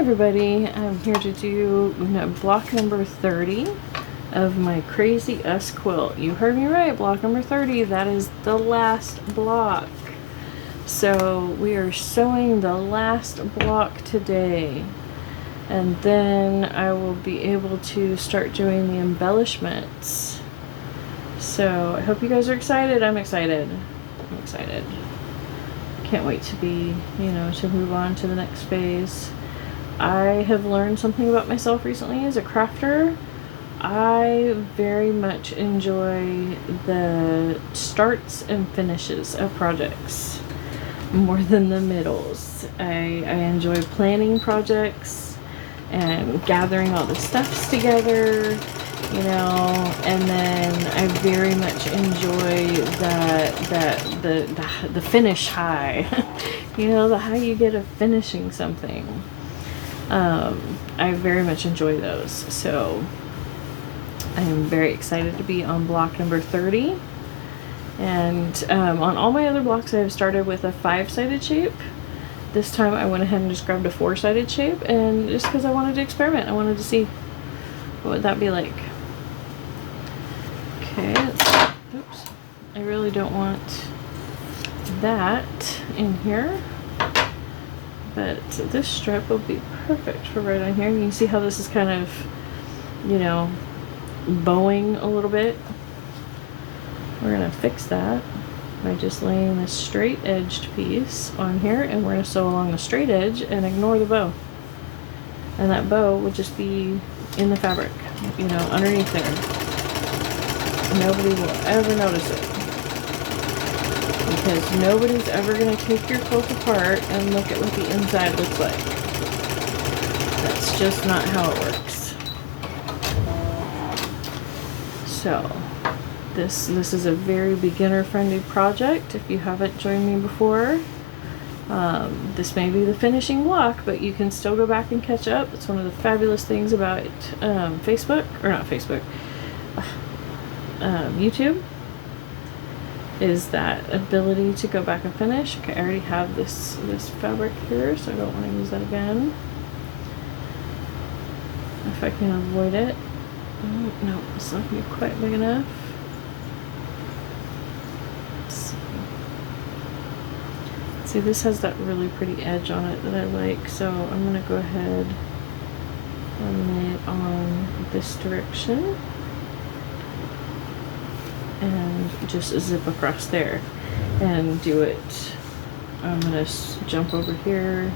everybody, I'm here to do block number 30 of my Crazy Us quilt. You heard me right, block number 30, that is the last block. So we are sewing the last block today, and then I will be able to start doing the embellishments. So I hope you guys are excited. I'm excited. Can't wait to be, to move on to the next phase. I have learned something about myself recently as a crafter. I very much enjoy the starts and finishes of projects more than the middles. I enjoy planning projects and gathering all the stuffs together, and then I very much enjoy the finish high, the high you get of finishing something. I very much enjoy those, so I am very excited to be on block number 30. And on all my other blocks, I have started with a 5-sided shape. This time I went ahead and just grabbed a 4-sided shape, and just because I wanted to experiment, I wanted to see what would that be like. Okay, oops, I really don't want that in here, but this strip will be perfect for right on here. You can see how this is kind of, bowing a little bit. We're gonna fix that by just laying this straight edged piece on here, and we're gonna sew along the straight edge and ignore the bow. And that bow would just be in the fabric, underneath there. Nobody will ever notice it, because nobody's ever going to take your quilt apart and look at what the inside looks like. That's just not how it works. So this is a very beginner friendly project. If you haven't joined me before, this may be the finishing block, but you can still go back and catch up. It's one of the fabulous things about YouTube, is that ability to go back and finish. Okay, I already have this fabric here, so I don't want to use that again. If I can avoid it. Oh, no, it's not going to be quite big enough. Let's see, this has that really pretty edge on it that I like, so I'm going to go ahead and lay it on this direction and just zip across there and do it. I'm gonna jump over here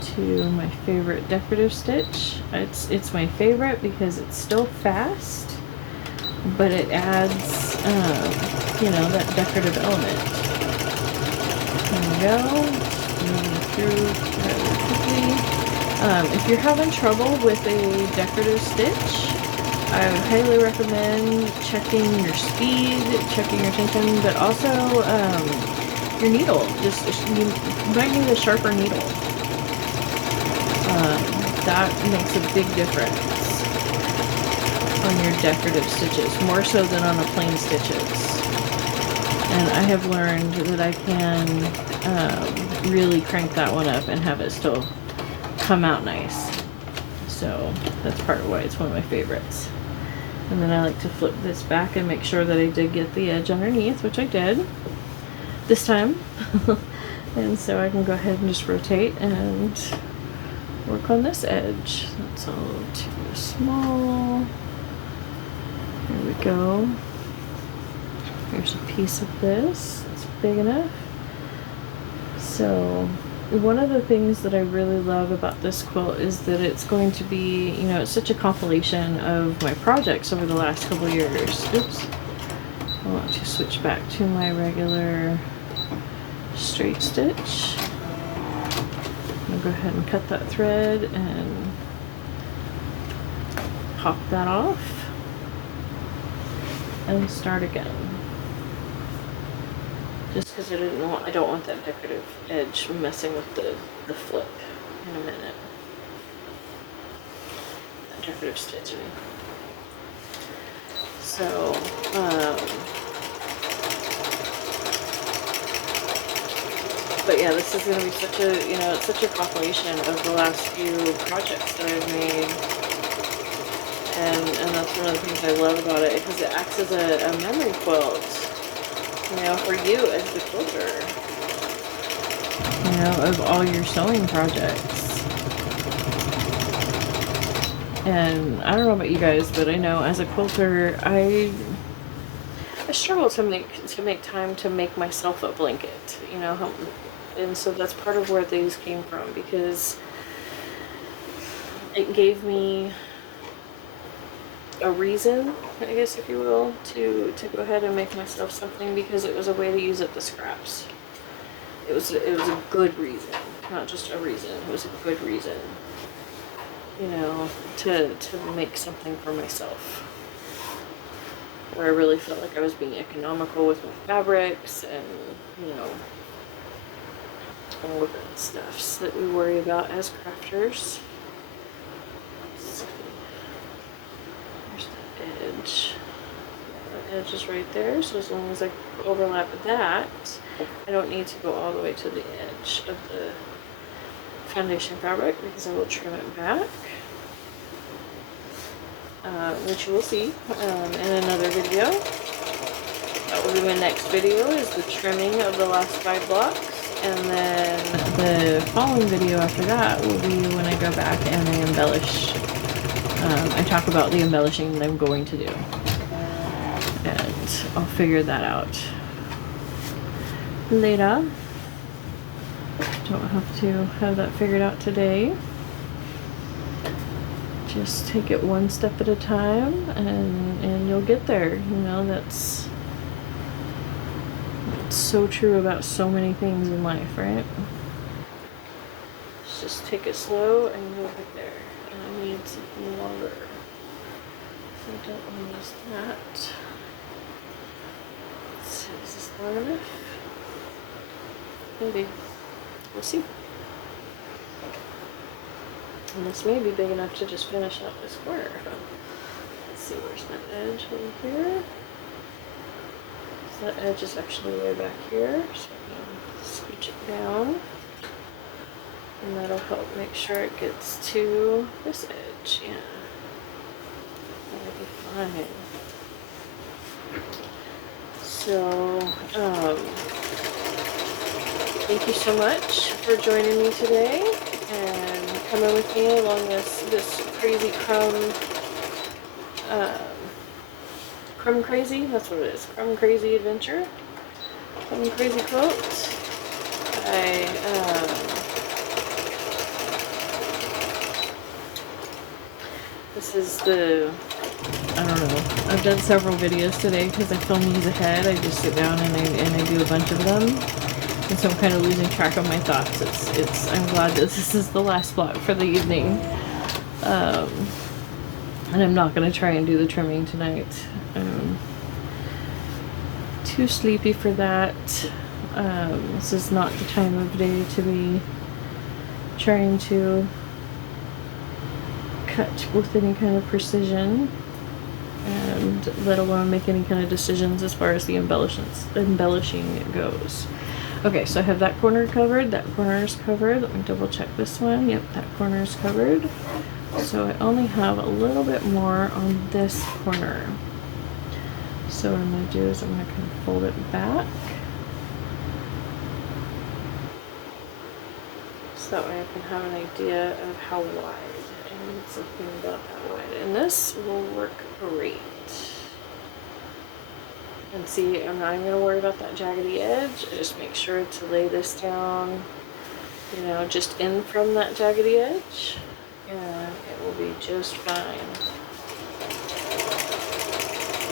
to my favorite decorative stitch. It's my favorite because it's still fast, but it adds that decorative element. There we go. Moving through rather quickly. If you're having trouble with a decorative stitch, I would highly recommend checking your speed, checking your tension, but also your needle. You might need a sharper needle. That makes a big difference on your decorative stitches, more so than on the plain stitches. And I have learned that I can really crank that one up and have it still come out nice. So that's part of why it's one of my favorites. And then I like to flip this back and make sure that I did get the edge underneath, which I did this time. And so I can go ahead and just rotate and work on this edge. That's a little too small. There we go. Here's a piece of this. It's big enough. So one of the things that I really love about this quilt is that it's going to be, it's such a compilation of my projects over the last couple of years. Oops. I want to switch back to my regular straight stitch. I'm going to go ahead and cut that thread and pop that off and start again. Just because I don't want that decorative edge messing with the flip in a minute. That decorative stitching. So, But yeah, this is going to be such a, it's such a compilation of the last few projects that I've made. And that's one of the things I love about it, because it acts as a memory quilt, for you as the quilter, of all your sewing projects. And I don't know about you guys, but I know as a quilter, I struggle to make time to make myself a blanket, and so that's part of where these came from, because it gave me a reason, I guess, if you will, to go ahead and make myself something, because it was a way to use up the scraps. It was a good reason, not just a reason. It was a good reason, to make something for myself, where I really felt like I was being economical with my fabrics and, all of that stuffs that we worry about as crafters. Let's see. There's the edge. The edge is right there, so as long as I overlap that, I don't need to go all the way to the edge of the foundation fabric, because I will trim it back. Which you will see in another video. That will be my next video, is the trimming of the last 5 blocks. And then the following video after that will be when I go back and I embellish. I talk about the embellishing that I'm going to do. And I'll figure that out later. Don't have to have that figured out today. Just take it one step at a time, and you'll get there. That's so true about so many things in life, right? Just take it slow and you'll get there. And I need something longer. I don't want to use that. Let's see, is this long enough? Maybe. We'll see. And this may be big enough to just finish up the square. Let's see, where's that edge over here? So that edge is actually way back here, so I'm going to scooch it down. And that'll help make sure it gets to this edge, yeah. That'll be fine. So, thank you so much for joining me today and coming with me along this crazy crumb crazy, that's what it is, crumb crazy adventure, crumb crazy quote. This is I don't know, I've done several videos today because I film these ahead. I just sit down and I do a bunch of them. And so I'm kind of losing track of my thoughts. I'm glad that this is the last block for the evening. And I'm not going to try and do the trimming tonight. Too sleepy for that. This is not the time of day to be trying to cut with any kind of precision, and let alone make any kind of decisions as far as the embellishing goes. Okay, so I have that corner covered, that corner is covered. Let me double check this one. Yep, that corner is covered. So I only have a little bit more on this corner. So what I'm going to do is I'm going to kind of fold it back. So that way I can have an idea of how wide. I need something about that wide. And this will work great. And see, I'm not even going to worry about that jaggedy edge. I just make sure to lay this down, just in from that jaggedy edge. And it will be just fine.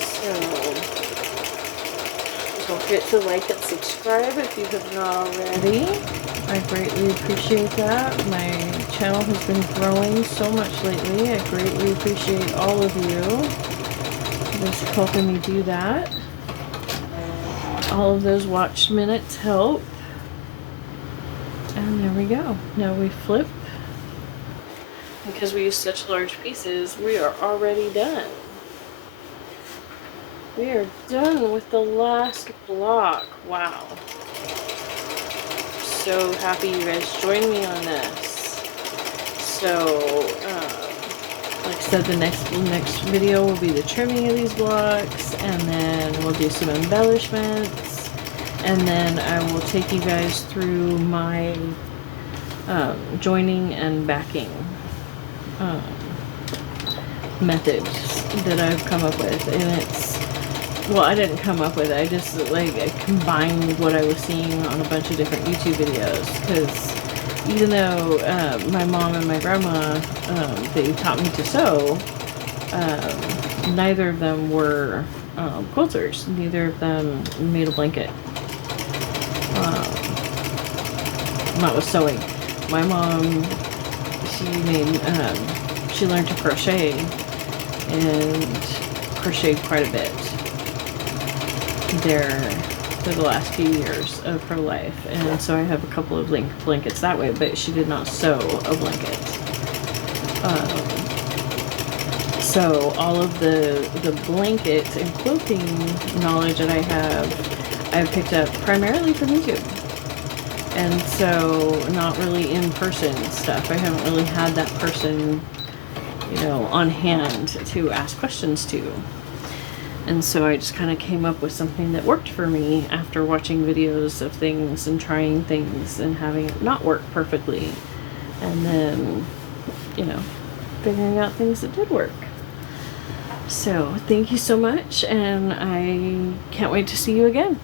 So, don't forget to like and subscribe if you have not already. I greatly appreciate that. My channel has been growing so much lately. I greatly appreciate all of you just helping me do that. All of those watched minutes help. And there we go. Now we flip. Because we use such large pieces, we are already done. We are done with the last block. Wow. so happy you guys joined me on this. So, like I said, the next video will be the trimming of these blocks, and then we'll do some embellishments, and then I will take you guys through my joining and backing methods that I've come up with. And it's, well, I didn't come up with it, I just like combined what I was seeing on a bunch of different YouTube videos, because even though my mom and my grandma, they taught me to sew, neither of them were quilters. Neither of them made a blanket. Not with sewing. My mom, she learned to crochet and crocheted quite a bit there for the last few years of her life, and so I have a couple of blankets that way, but she did not sew a blanket. So all of the blanket and quilting knowledge that I have, I've picked up primarily from YouTube. And so not really in-person stuff. I haven't really had that person, you know, on hand to ask questions to. And so I just kind of came up with something that worked for me after watching videos of things and trying things and having it not work perfectly. And then, you know, figuring out things that did work. So thank you so much, and I can't wait to see you again.